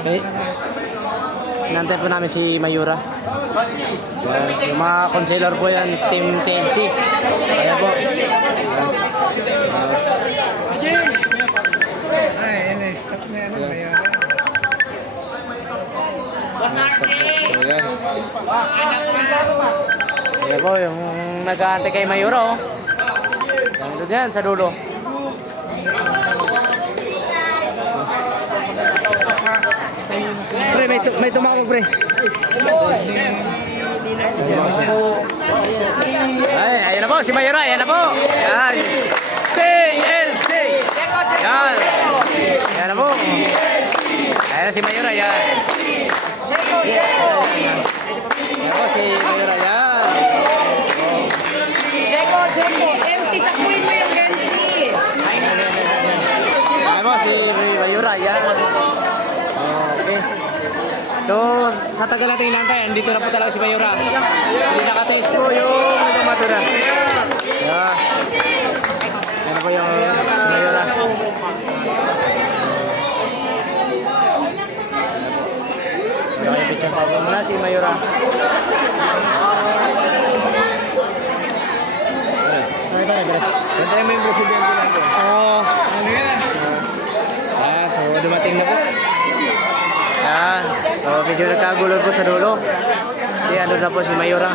Eh, nantay po namin si Mayura. Yan, yung mga concealer po yan, Team TLC. Ayan po. Ayan. Ayan po, yung nag-aantay kay Mayura oh. Nandun yan sa dulo. May, tu- may tumawag pre. Ay, ayan na po, si Mayura, ayan na po. Yan. TLC. Yan. Ayan na po. Ayan na si Mayura, yan. Ayan po si Mayura, yan. Jeko, Jeko, MC, takuin mo yung MC. Ayan po si Mayura, yan. Okay. So, sa tagal natin inantay, dito na po talaga si Mayura. Hindi nakatingis po yung tumatura. Yan. Ayan na po yung si Mayura. Okay, picture pa muna si Mayura. Ay, bale, bale. Ganda mo yung presidente natin. Oo. Ano yan? Ayan, so dumating na po. So medyo nagkagulo po sa dulo. Si ano na po si Mayura.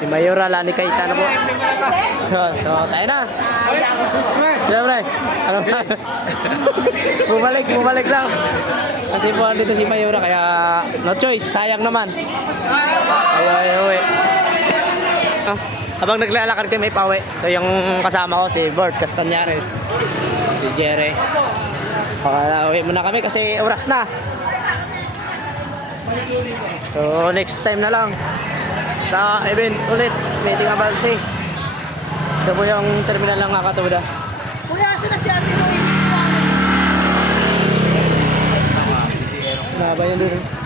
Si Mayura, Lani Kaita na po. Ayan, so tayo na. Siyempre, ano ba? bumalik, bumalik lang. Kasi po dito si Mayura, kaya no choice, sayang naman. Kaya ay uwi. Ah, habang naglalakad kami pauwi, ito yung kasama ko, si Bert Castañare. Si Jerry. Baka uwi muna kami kasi oras na. So next time na lang sa event ulit, meeting Abalsi. Ito po yung terminal ng Akatuda. Kuya, asa na si Ate Mo? Naba yun dito.